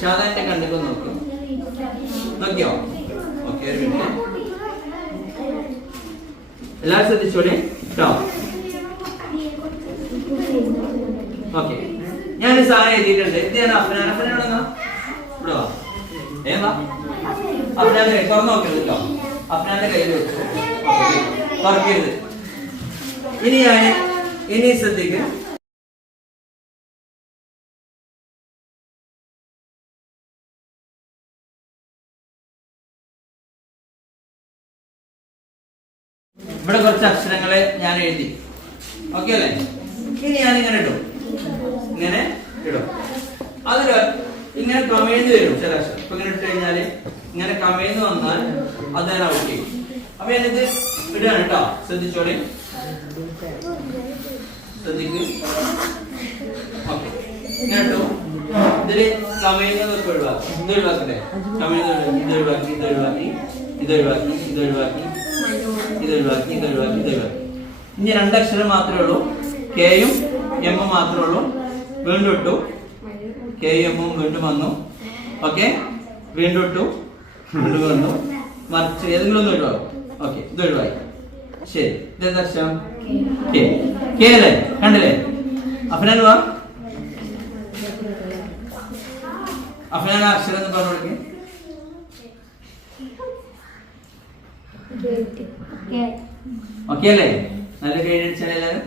ഷാദാന്റെ കണ്ടിട്ട് നോക്കൂ. നോക്കിയോ? ഓക്കെ, ഒരു മിനിറ്റ്. എല്ലാവരും ശ്രദ്ധിച്ചോളെ കേട്ടോ. ഓക്കെ, ഞാൻ സാധനം എഴുതിയിട്ടുണ്ട്. ഇത് ഞാൻ അഫ്നാനോടെന്നാ ഇവിടെ വാ. ഏതാ അഫ്നാന്റെ കൈ തുറന്നു നോക്കരുത് കേട്ടോ. അഫ്നാന്റെ കയ്യിൽ വെച്ചു തുറക്കരുത്. ഇനി ശ്രദ്ധിക്കുക. ഇവിടെ കുറച്ച് അക്ഷരങ്ങളെ ഞാൻ എഴുതി. ഓക്കെ അല്ലേ? ഇനി ഞാൻ ഇങ്ങനെ ഇടും. അതിൽ ഇങ്ങനെ കമിഴ്ന്ന് വരും ചില അക്ഷരം. ഇപ്പൊ ഇങ്ങനെ ഇട്ട് കഴിഞ്ഞാല് ഇങ്ങനെ കമിഴ്ന്ന് വന്നാൽ അത് ഞാൻ ഔട്ട് ചെയ്യും. അപ്പൊ ഞാനിത് ഇടുകയാണ് കേട്ടോ. ശ്രദ്ധിച്ചോളി, ശ്രദ്ധിക്ക്. ഓക്കെ, ഇങ്ങനെ ഇട്ടു. ഇതില് കമിഴ്ന്നതൊക്കെ ഒഴിവാക്കി. ഇത് ഒഴിവാക്കട്ടെ. കമിഴ്ന്ന് ഇത് ഒഴിവാക്കി, ഇത് ഒഴിവാക്കി, ഇത് ഒഴിവാക്കി, ഇത് ഒഴിവാക്കി, ഇത് ഒഴിവാക്കി, ഇത് ഒഴിവാക്കി, ഇത് ഒഴിവാക്കി. ഇനി രണ്ടക്ഷരം മാത്രമേ ഉള്ളൂ. കെയും എമ്മും മാത്രമേ ഉള്ളൂ. വീണ്ടും ഇട്ടു. കെയും എമ്മും വീണ്ടും വന്നു. ഓക്കെ, വീണ്ടും ഇട്ടു, വീണ്ടും വന്നു. മറിച്ച് ഏതെങ്കിലും ഒന്ന് ഒഴിവാകും. ഓക്കെ, ഇത് ഒഴിവായി. ശരി, ഇതെന്താ അക്ഷരം? കെ. കെ അല്ലേ? കണ്ടില്ലേ? അഫ്നാൻ വാ. അഫ്നാൻ അക്ഷരം എന്ന് പറഞ്ഞു കൊടുക്കേ. ഓക്കെ അല്ലേ? നല്ല കൈ അടിച്ചാൽ എല്ലാവരും.